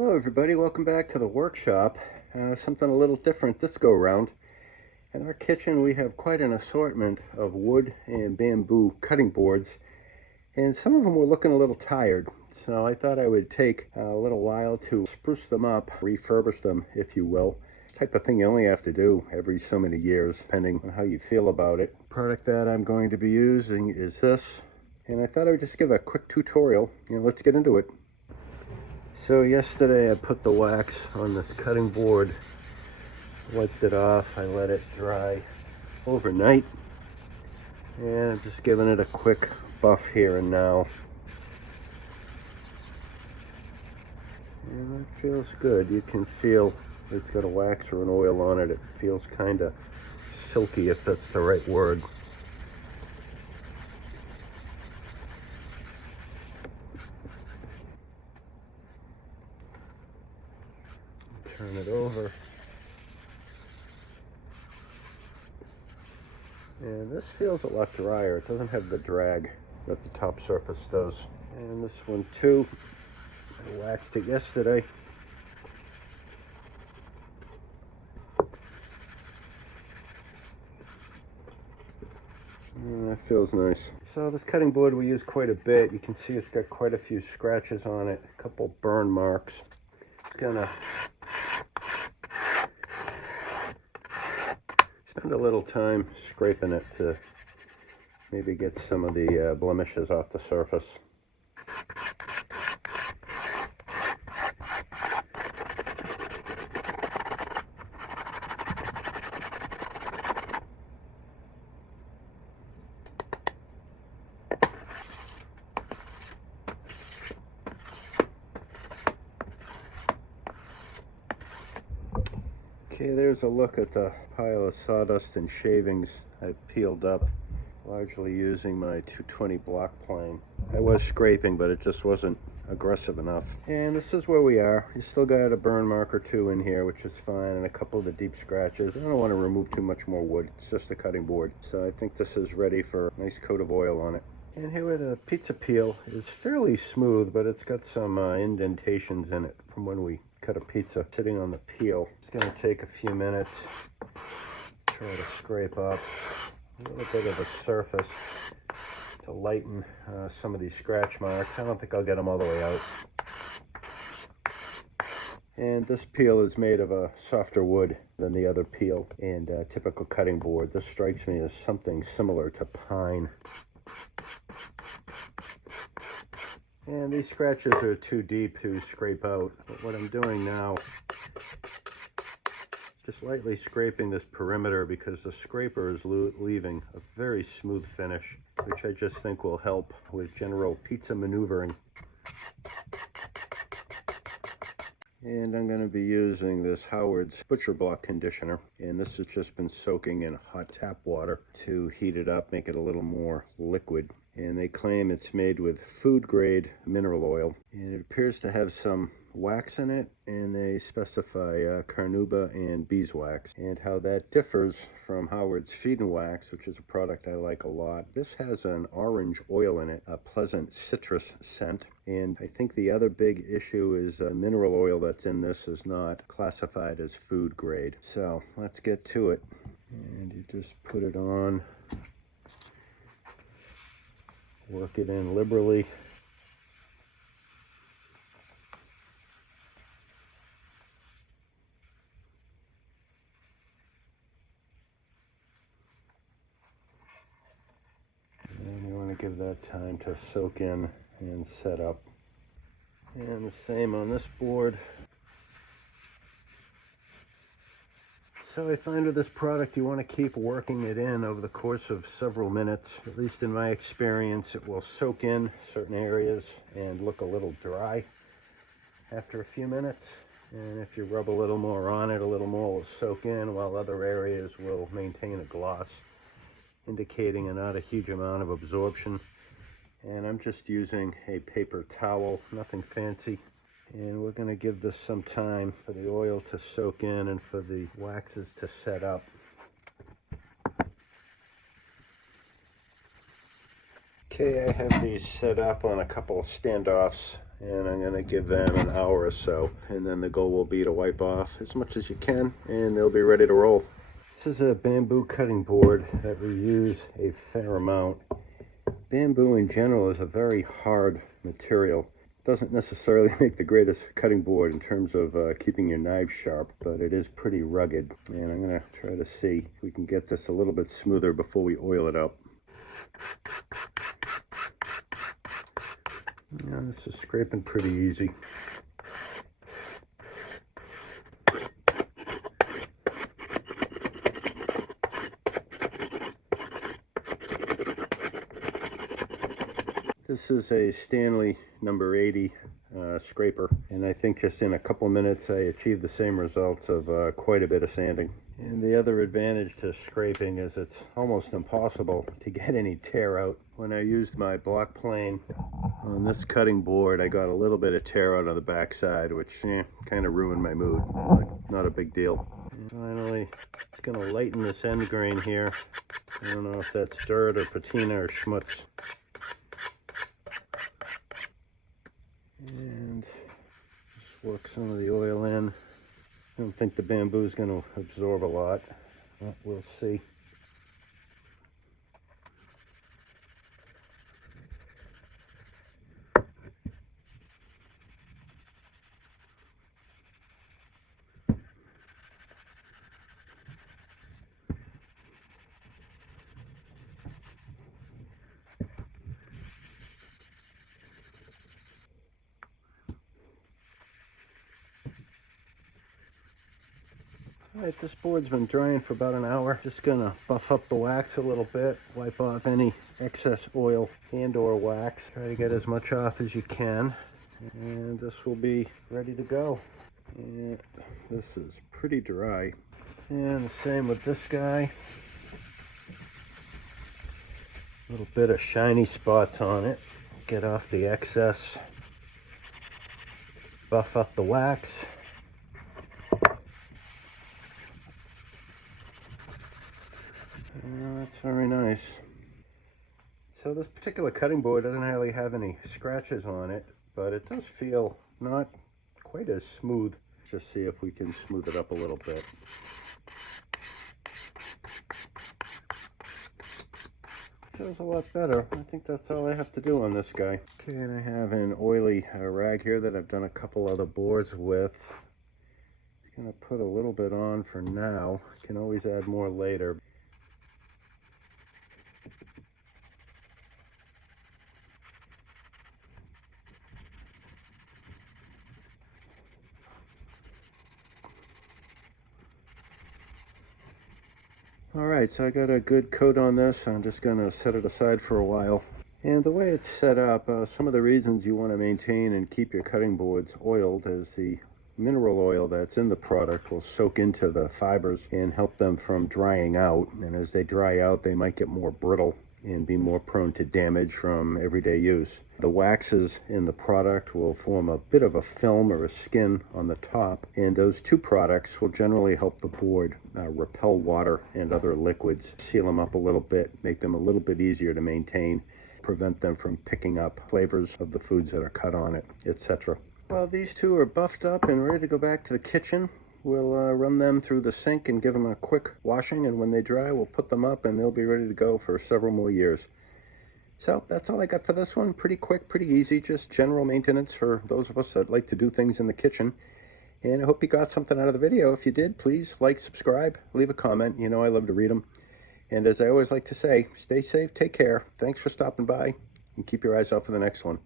Hello everybody, welcome back to the workshop. Something a little different this go around. In our kitchen we have quite an assortment of wood and bamboo cutting boards, and some of them were looking a little tired, so I thought I would take a little while to spruce them up, refurbish them if you will. Type of thing you only have to do every so many years depending on how you feel about it. The product that I'm going to be using is this, and I thought I would just give a quick tutorial and let's get into it. So yesterday I put the wax on this cutting board, wiped it off, I let it dry overnight, and I'm just giving it a quick buff here and now. And it feels good. You can feel it's got a wax or an oil on it. It feels kind of silky, if that's the right word. Turn it over. And this feels a lot drier. It doesn't have the drag that the top surface does. And this one too, I waxed it yesterday. And that feels nice. So this cutting board we use quite a bit. You can see it's got quite a few scratches on it, a couple burn marks. It's gonna spend a little time scraping it to maybe get some of the blemishes off the surface. Okay, there's a look at the pile of sawdust and shavings I've peeled up, largely using my 220 block plane. I was scraping, but it just wasn't aggressive enough. And this is where we are. You still got a burn mark or two in here, which is fine, and a couple of the deep scratches. I don't want to remove too much more wood. It's just a cutting board. So I think this is ready for a nice coat of oil on it. And here where the pizza peel is fairly smooth, but it's got some indentations in it from when we cut a pizza sitting on the peel. It's going to take a few minutes. Try to scrape up a little bit of the surface to lighten some of these scratch marks. I don't think I'll get them all the way out. And this peel is made of a softer wood than the other peel and typical cutting board. This strikes me as something similar to pine. And these scratches are too deep to scrape out. But what I'm doing now, just lightly scraping this perimeter because the scraper is leaving a very smooth finish, which I just think will help with general pizza maneuvering. And I'm going to be using this Howard's Butcher Block conditioner, and this has just been soaking in hot tap water to heat it up, make it a little more liquid. And they claim it's made with food grade mineral oil, and it appears to have some wax in it, and they specify carnauba and beeswax, and how that differs from Howard's Feed and Wax, which is a product I like a lot. This has an orange oil in it, a pleasant citrus scent, and I think the other big issue is mineral oil that's in this is not classified as food grade. So let's get to it. And you just put it on, work it in liberally. And you want to give that time to soak in and set up. And the same on this board. So I find with this product you want to keep working it in over the course of several minutes. At least in my experience, it will soak in certain areas and look a little dry after a few minutes. And if you rub a little more on it, a little more will soak in, while other areas will maintain a gloss, indicating not a huge amount of absorption. And I'm just using a paper towel, nothing fancy. And we're going to give this some time for the oil to soak in and for the waxes to set up. Okay, I have these set up on a couple of standoffs, and I'm going to give them an hour or so, and then the goal will be to wipe off as much as you can, and they'll be ready to roll. This is a bamboo cutting board that we use a fair amount. Bamboo in general is a very hard material. Doesn't necessarily make the greatest cutting board in terms of keeping your knives sharp, but it is pretty rugged. And I'm going to try to see if we can get this a little bit smoother before we oil it up. Yeah, this is scraping pretty easy. This is a Stanley number 80 scraper, and I think just in a couple minutes I achieved the same results of quite a bit of sanding. And the other advantage to scraping is it's almost impossible to get any tear out. When I used my block plane on this cutting board, I got a little bit of tear out on the back side, which kind of ruined my mood. Not a big deal. And finally, it's going to lighten this end grain here. I don't know if that's dirt or patina or schmutz. And just work some of the oil in. I don't think the bamboo is going to absorb a lot, but we'll see. Alright, this board's been drying for about an hour. Just gonna buff up the wax a little bit, wipe off any excess oil and or wax. Try to get as much off as you can. And this will be ready to go. And this is pretty dry. And the same with this guy. A little bit of shiny spots on it. Get off the excess. Buff up the wax. That's very nice. So this particular cutting board doesn't really have any scratches on it, but it does feel not quite as smooth. Let's just see if we can smooth it up a little bit. Feels a lot better. I think that's all I have to do on this guy. Okay, and I have an oily rag here that I've done a couple other boards with. Just gonna put a little bit on for now. Can always add more later. Alright, so I got a good coat on this. I'm just going to set it aside for a while. And the way it's set up, some of the reasons you want to maintain and keep your cutting boards oiled is the mineral oil that's in the product will soak into the fibers and help them from drying out. And as they dry out, they might get more brittle and be more prone to damage from everyday use. The waxes in the product will form a bit of a film or a skin on the top, and those two products will generally help the board repel water and other liquids, seal them up a little bit, make them a little bit easier to maintain, prevent them from picking up flavors of the foods that are cut on it, etc. Well, these two are buffed up and ready to go back to the kitchen. We'll run them through the sink and give them a quick washing, and when they dry, we'll put them up and they'll be ready to go for several more years. So that's all I got for this one. Pretty quick, pretty easy, just general maintenance for those of us that like to do things in the kitchen. And I hope you got something out of the video. If you did, please like, subscribe, leave a comment. You know I love to read them. And as I always like to say, stay safe, take care. Thanks for stopping by, and keep your eyes out for the next one.